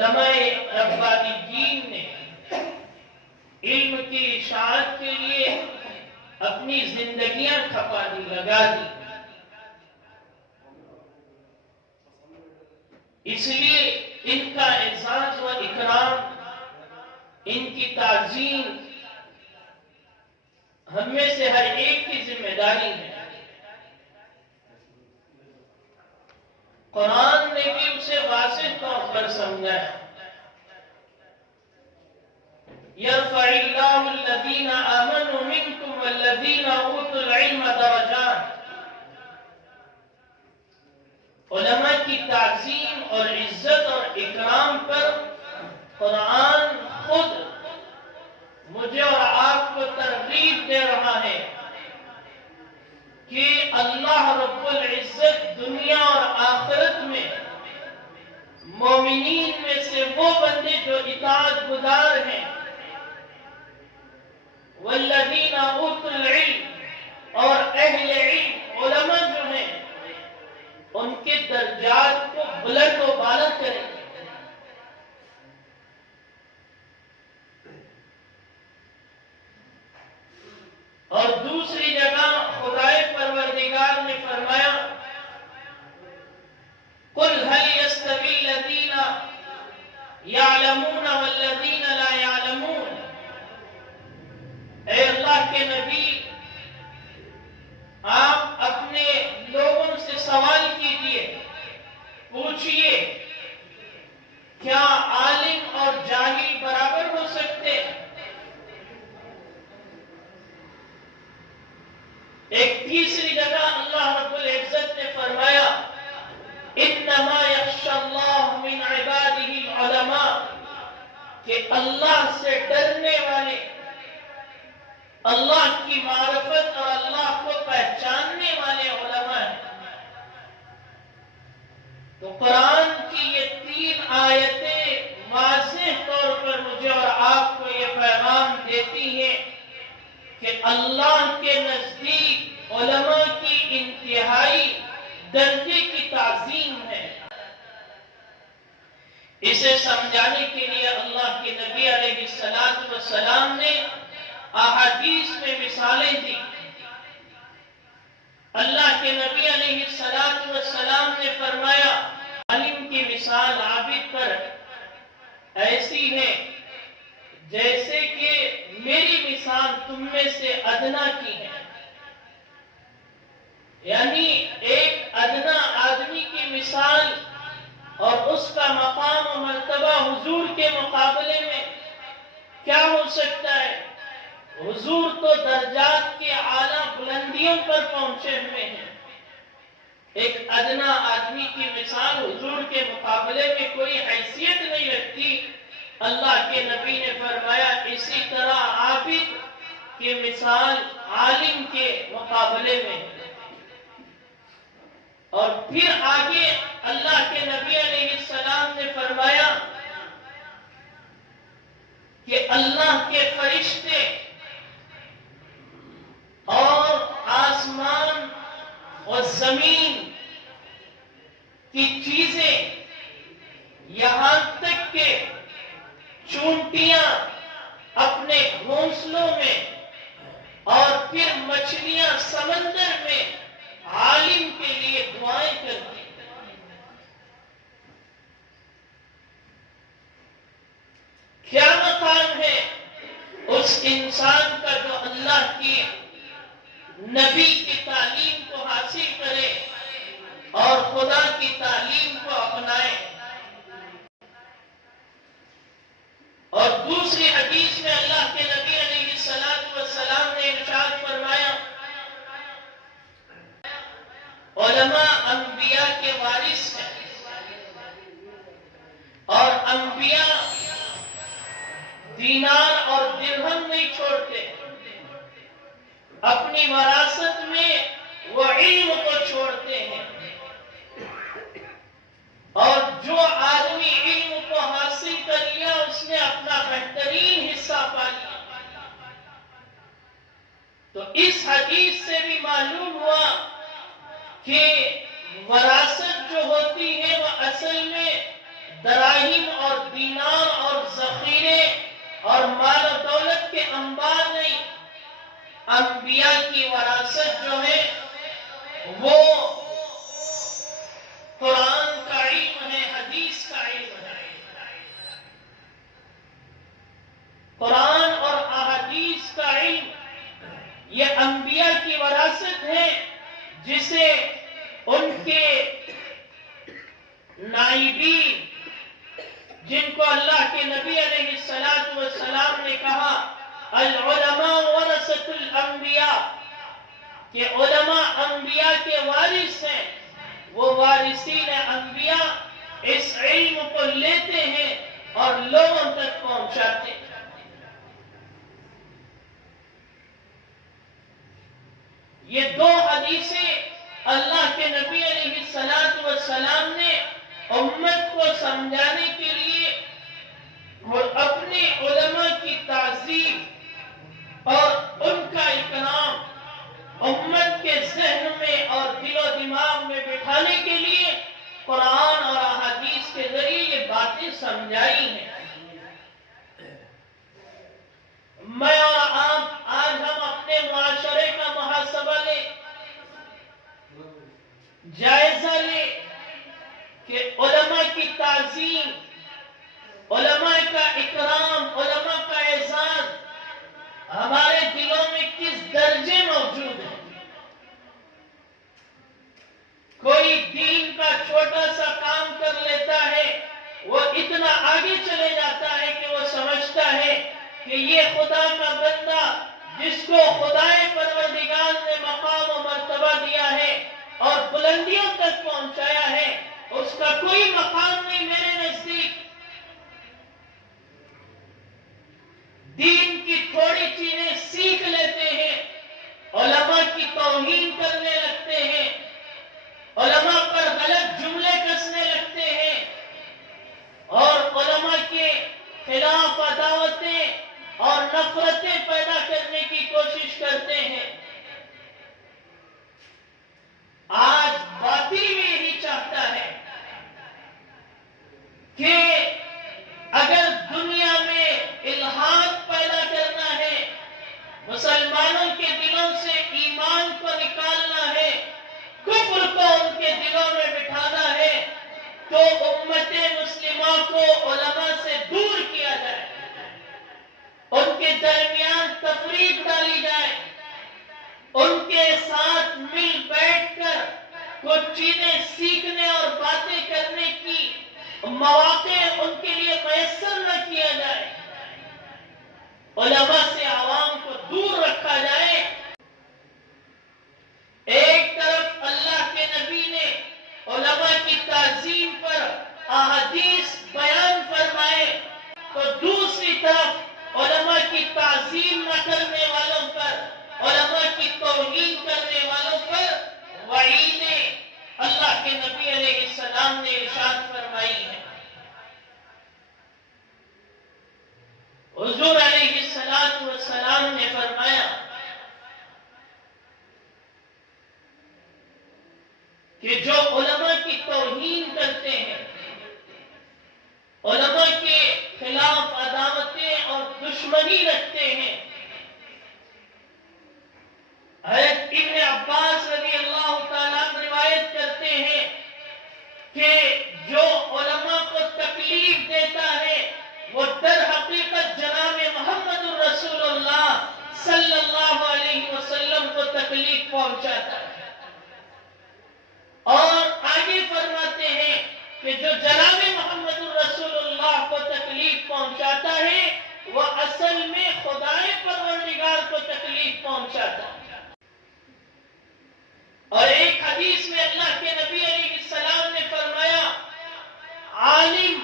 علماء ربانیین نے علم کی اشاعت کے لیے اپنی زندگیاں کھپا دی، لگا دی. اس لیے ان کا اعزاز و اکرام، ان کی تعظیم ہم میں سے ہر ایک کی ذمہ داری ہے. قرآن نے بھی اسے واضح طور پر سمجھایا، يرفع الله الذين آمنوا منكم والذين اوتوا العلم درجات. علماء کی تعظیم اور عزت اور اکرام پر قرآن خود مجھے اور آپ کو ترغیب دے رہا ہے کہ اللہ رب العزت دنیا اور آخرت میں مومنین میں سے وہ بندے جو اطاعت گزار ہیں، والذین اوتوا العلم، اور اہل علم علماء جو ہیں ان کے درجات کو بلند و بالا کریں. اور دوسری جگہ خدائے پروردگار نے فرمایا، قل هل يستوي الذين يعلمون والذين لا يعلمون. اے اللہ کے نبی، آپ اپنے لوگوں سے سوال کیجئے، پوچھئے کیا عالم اور جاہل برابر ہو سکتے؟ ایک تیسری جگہ اللہ رب العزت نے فرمایا، انما یخشی اللہ من عباده العلماء، کہ اللہ سے ڈرنے والے، اللہ کی معرفت اور اللہ کو پہچاننے والے علماء ہیں. تو قرآن کی یہ 3 آیتیں واضح طور پر مجھے اور آپ کو یہ پیغام دیتی ہیں کہ اللہ کے نزدیک علماء کی انتہائی درجے کی تعظیم ہے. اسے سمجھانے کے لیے اللہ کے نبی علیہ السلام نے احادیث میں مثالیں دی. اللہ کے نبی علیہ السلام نے فرمایا، عالم کی مثال عابد پر ایسی ہے جیسے کہ میری مثال تم میں سے ادنا کی ہے. یعنی ایک ادنا آدمی کی مثال اور اس کا مقام و مرتبہ حضور کے مقابلے میں کیا ہو سکتا ہے؟ حضور تو درجات کے اعلیٰ بلندیوں پر پہنچے ہوئے ہیں. ایک ادنا آدمی کی مثال حضور کے مقابلے میں کوئی حیثیت نہیں رکھتی. اللہ کے نبی نے فرمایا اسی طرح عابد کی مثال عالم کے مقابلے میں. اور پھر آگے اللہ کے نبی علیہ السلام نے فرمایا کہ اللہ کے فرشتے اور آسمان اور زمین کی چیزیں، یہاں تک کہ چونٹیاں اپنے گھونسلوں میں اور پھر مچھلیاں سمندر میں عالم کے لیے دعائیں کرتی. کیا مقام ہے اس انسان کا جو اللہ کی نبی کی تعلیم کو حاصل کرے اور خدا کی تعلیم کو اپنائے. اور دوسری حدیث میں اللہ کے نبی علیہ السلام نے ارشاد فرمایا، علماء انبیاء کے وارث ہیں اور انبیاء دینار اور درہم نہیں چھوڑتے، اپنی وراثت میں وہ علم کو چھوڑتے ہیں. اور جو آدمی علم کو حاصل کر لیا اس نے اپنا بہترین حصہ پا لیا. تو اس حدیث سے بھی معلوم ہوا کہ وراثت جو ہوتی ہے وہ اصل میں دراہم اور نائبین جن کو اللہ کے نبی علیہ السلام نے کہا العلماء ورثۃ الانبیاء کہ علماء انبیاء کے وارث ہیں، وہ وارثین انبیاء اس علم کو لیتے ہیں اور لوگوں تک پہنچاتے ہیں۔ یہ دو حدیثیں اللہ کے نبی علیہ السلام نے امت کو سمجھانے کے لیے اور اپنے علماء کی تعظیم اور ان کا اکرام امت کے ذہن میں اور دل و دماغ میں بٹھانے کے لیے قرآن اور احادیث کے ذریعے یہ باتیں سمجھائی ہیں۔ میں اور آپ آج ہم اپنے معاشرے کا محاسبہ لیں، جائزہ لیں کہ علماء کی تعظیم، علماء کا اکرام، علماء کا اعزاز ہمارے دلوں میں کس درجے موجود ہے۔ کوئی دین کا چھوٹا سا کام کر لیتا ہے، وہ اتنا آگے چلے جاتا ہے کہ وہ سمجھتا ہے کہ یہ خدا کا بندہ جس کو خدائے پروردگار نے مقام و مرتبہ دیا ہے اور بلندیوں تک پہنچایا ہے، اس کا کوئی مقام نہیں میرے نزدیک۔ دین کی تھوڑی چیزیں سیکھ لیتے ہیں، علماء کی توہین کرنے لگتے ہیں، علماء پر غلط جملے کسنے لگتے ہیں اور علماء کے خلاف عداوتیں اور نفرتیں پیدا کرنے کی کوشش کرتے ہیں۔ آج باطل بھی یہی چاہتا ہے کہ اگر دنیا میں الہاد پیدا کرنا ہے، مسلمانوں کے دلوں سے ایمان کو نکالنا ہے، کفر کو ان کے دلوں میں بٹھانا ہے، تو امت مسلمہ کو علماء سے دور کیا جائے، ان کے درمیان تفریق ڈالی جائے، ان کے ساتھ مل بیٹھ کر کچھ چیزیں سیکھنے اور باتیں کرنے کی مواقع ان کے لیے میسر نہ کیا جائے، علماء سے عوام کو دور رکھا جائے۔ ایک طرف اللہ کے نبی نے علماء کی تعظیم پر احادیث بیان فرمائے، تو دوسری طرف علماء کی تعظیم نہ کرنے والوں پر، علماء کی توہین کرنے والوں پر وعیدیں اللہ کے نبی علیہ السلام نے ارشاد فرمائی ہے۔ حضور علیہ السلام نے فرمایا کہ جو علماء کی توہین کرتے ہیں، علماء کے خلاف عداوتیں اور دشمنی رکھتے ہیں، حضرت ابن عباس رضی اللہ تعالیٰ روایت کرتے ہیں کہ جو علماء کو تکلیف دیتا ہے وہ در حقیقت جناب محمد الرسول اللہ صلی اللہ علیہ وسلم کو تکلیف پہنچاتا ہے، اور آگے فرماتے ہیں کہ جو جناب محمد الرسول اللہ کو تکلیف پہنچاتا ہے وہ اصل میں خدائے پروردگار کو تکلیف پہنچاتا ہے۔ اور ایک حدیث میں اللہ کے نبی علیہ السلام نے فرمایا عالم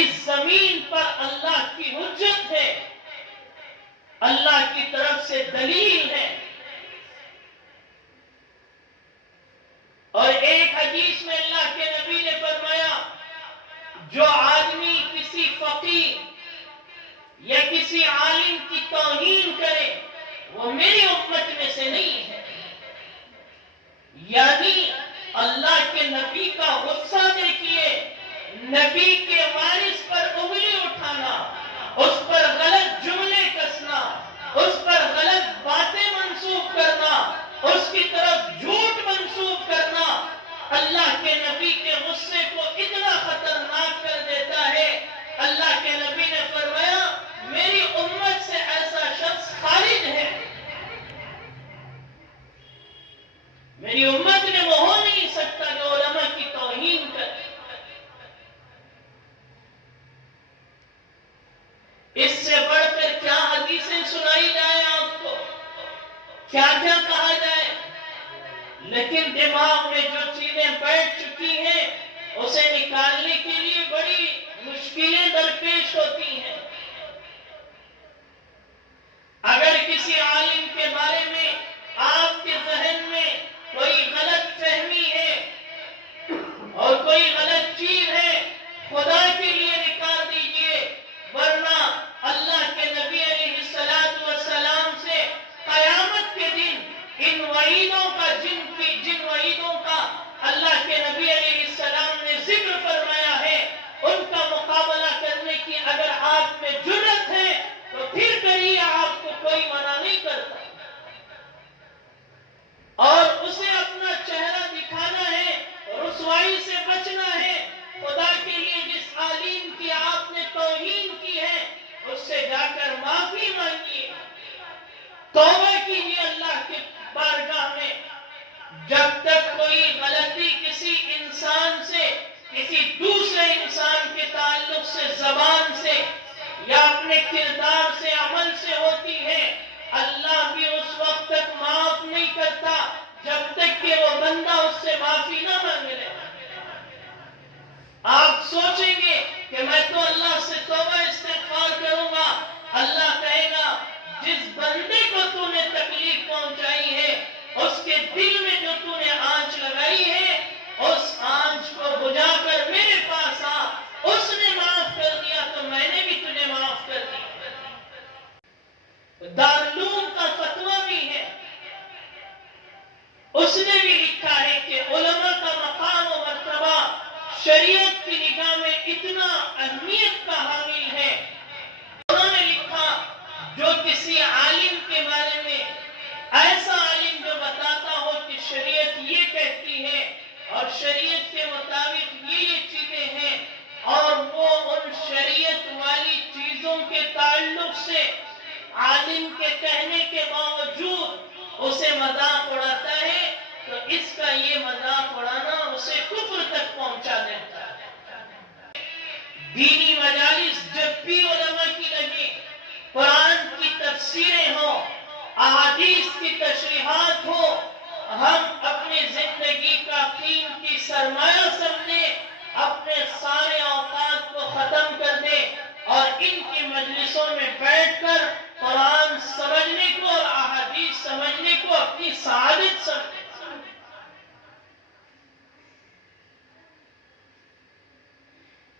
اس زمین پر اللہ کی حجت ہے، اللہ کی طرف سے دلیل ہے۔ اور ایک حدیث میں اللہ کے نبی نے فرمایا جو آدمی کسی فقیر یا کسی عالم کی توہین کرے وہ میری امت میں سے نہیں ہے، یعنی اللہ کے نبی کا غصہ دیکھیے، نبی کے وارث پر انگلی اٹھانا، اس پر غلط جملے کسنا، اس پر غلط باتیں منسوب کرنا، اس کی طرف جھوٹ منسوب کرنا اللہ کے نبی کے غصے کو اتنا خطرناک کر دیتا ہے۔ اللہ کے نبی نے فرمایا میری امت سے ایسا شخص خارج ہے، میری امت میں وہ ہو نہیں سکتا جو علماء کی توہین کرے۔ توبہ کیجیے اللہ کے بارگاہ میں. جب تک کوئی غلطی کسی انسان سے، کسی دوسرے انسان کے تعلق سے، زبان سے یا اپنے کردار سے، عمل سے ہوتی ہے، اللہ بھی اس وقت تک معاف نہیں کرتا جب تک کہ وہ بندہ اس سے معافی نہ مانگ لے. آپ سوچیں گے کہ میں تو اللہ سے توبہ استغفار کروں گا، اللہ کہے گا جس بندے کو تو نے تکلیف پہنچائی ہے، اس کے دل میں جو تو نے آنچ لگائی ہے، اس آنچ کو بجھا کر میرے پاس آ. اس نے معاف کر دیا تو میں نے بھی تجھے معاف کر دیا. دارالعلوم کا فتویٰ بھی ہے، اس نے بھی لکھا ہے کہ علماء کا مقام و مرتبہ شریعت کی نگاہ میں اتنا اہمیت کا حامل ہے. انہوں نے لکھا جو کسی عالم کے بارے میں، ایسا عالم جو بتاتا ہو کہ شریعت یہ کہتی ہے اور شریعت کے مطابق یہ چیزیں ہیں، اور وہ ان شریعت والی چیزوں کے تعلق سے عالم کے کہنے کے باوجود اسے مذاق اڑاتا ہے، تو اس کا یہ مذاق اڑانا اسے کفر تک پہنچا دیتا ہے. دینی مجالس جب بھی علماء کی لگے، قرآن کی تفسیریں ہوں، احادیث کی تشریحات ہو، ہم اپنی زندگی کا قیمتی سرمایہ سمجھیں، اپنے سارے اوقات کو ختم کر دیں اور ان کی مجلسوں میں بیٹھ کر قرآن سمجھنے کو اور احادیث سمجھنے کو اپنی سعادت سمجھیں.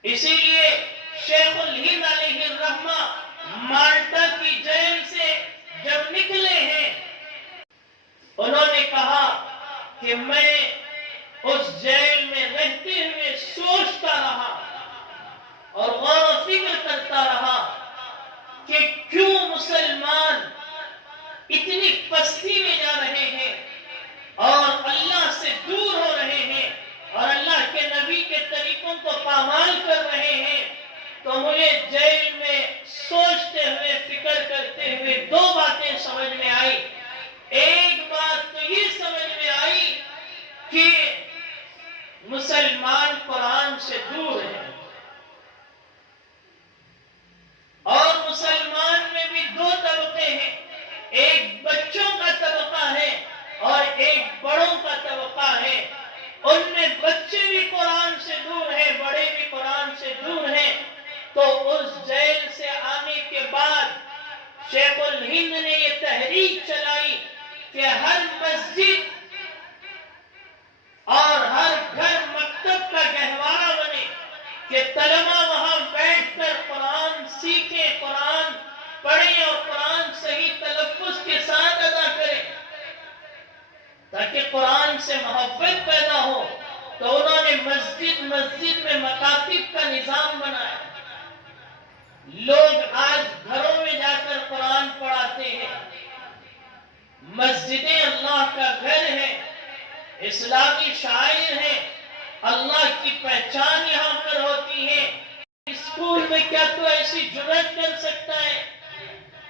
اسی لیے شیخ الہند علیہ الرحمہ مالٹا کی جیل سے جب نکلے ہیں، انہوں نے کہا کہ میں اس جیل میں رہتے ہوئے سوچتا رہا اور غور و فکر کرتا رہا کہ کیوں مسلمان اتنی پستی میں جا رہے ہیں اور اللہ سے دور ہو رہے ہیں اور اللہ کے نبی کے طریقوں کو پامال کر رہے ہیں. تو مجھے جیل میں سوچتے ہوئے، فکر کرتے ہوئے دو باتیں سمجھ میں آئی. ایک بات تو یہ سمجھ میں آئی کہ مسلمان قرآن سے دور ہیں، اور مسلمان میں بھی دو طبقے ہیں، ایک بچوں کا طبقہ ہے اور ایک بڑوں کا طبقہ ہے. ان میں بچے بھی قرآن سے دور ہیں، بڑے بھی قرآن سے دور ہیں. تو اس جیل سے آنے کے بعد شیخ الہند نے یہ تحریک چلائی کہ ہر مسجد اور ہر گھر مکتب کا گہوارہ بنے، کہ طلبہ وہاں بیٹھ کر قرآن سیکھیں، قرآن پڑھیں اور قرآن صحیح تلفظ کے ساتھ ادا کریں تاکہ قرآن سے محبت پیدا ہو. تو انہوں نے مسجد میں مکاتب کا نظام بنایا. لوگ آج گھروں میں جا کر قرآن پڑھاتے ہیں. مسجدیں اللہ کا گھر ہے، اسلامی شاعر ہیں، اللہ کی پہچان یہاں پر ہوتی ہے. اسکول میں کیا تو ایسی جرات کر سکتا ہے؟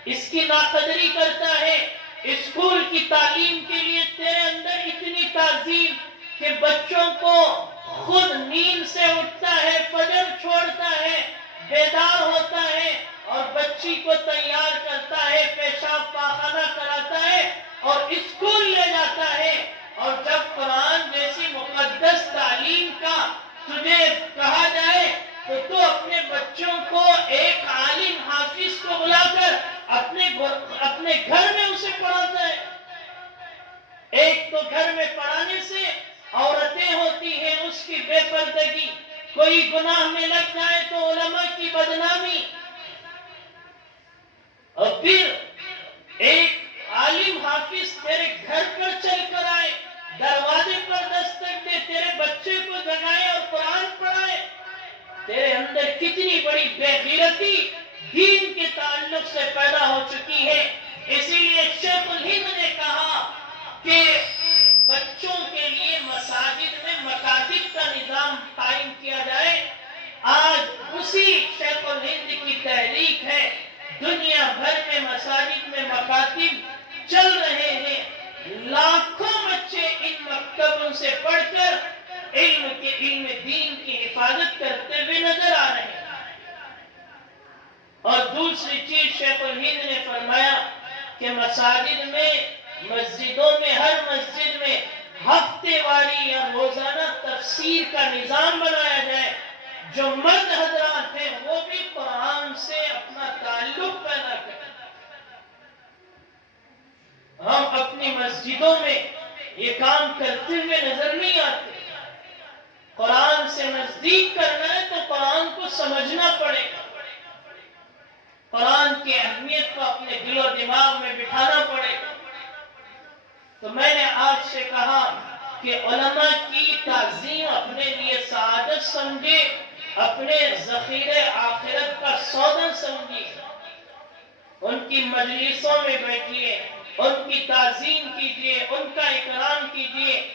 اس کی ناقدری کرتا ہے. اسکول کی تعلیم کے لیے تیرے اندر اتنی تعظیم کہ بچوں کو خود نیند سے اٹھتا ہے، فجر چھوڑتا ہے، بیدار ہوتا ہے اور بچی کو تیار کرتا ہے، پیشاب پاخانہ کراتا ہے اور اسکول لے جاتا ہے. اور جب قرآن جیسی مقدس تعلیم کا تجھے کہا جائے تو تو اپنے بچوں کو ایک عالم حافظ کو بلا کر اپنے گھر میں اسے پڑھاتا ہے. ایک تو گھر میں پڑھانے سے عورتیں ہوتی ہیں، اس کی بے پردگی، کوئی گناہ میں لگ جائے تو علماء کی بدنامی، اور پھر ایک عالم حافظ تیرے گھر پر چل کر آئے، دروازے پر دستک دے، تیرے بچے کو جگائے اور قرآن پڑھائے. تیرے اندر کتنی بڑی بے غیرتی دین کے تعلق سے پیدا ہو چکی ہے. اسی لیے شیخ الہند نے کہا کہ بچوں کے لیے مساجد میں مکاتب کا نظام قائم کیا جائے. آج اسی شیخ الہند کی تحریک ہے. دنیا بھر میں مساجد میں مکاتب دین کی حفاظت کرتے ہوئے نظر آ رہے ہیں۔ اور دوسری چیز شیخ الہند نے فرمایا کہ مساجد میں، مسجدوں میں، ہر مسجد میں ہفتے واری یا روزانہ تفسیر کا نظام بنایا جائے۔ جو مرد حضرات ہیں وہ بھی قرآن سے اپنا تعلق پیدا کریں۔ ہم اپنی مسجدوں میں یہ کام کرتے ہوئے نظر نہیں آتے۔ قرآن سے نزدیک کرنا ہے تو قرآن کو سمجھنا پڑے گا، قرآن کی اہمیت کو اپنے دل و دماغ میں بٹھانا پڑے گا۔ تو میں نے آپ سے کہا کہ علماء کی تعظیم اپنے لیے سعادت سمجھے، اپنے ذخیرے آخرت کا سودا سمجھیے۔ ان کی مجلسوں میں بیٹھیے، ان کی تعظیم کیجیے، ان کا اکرام کیجیے،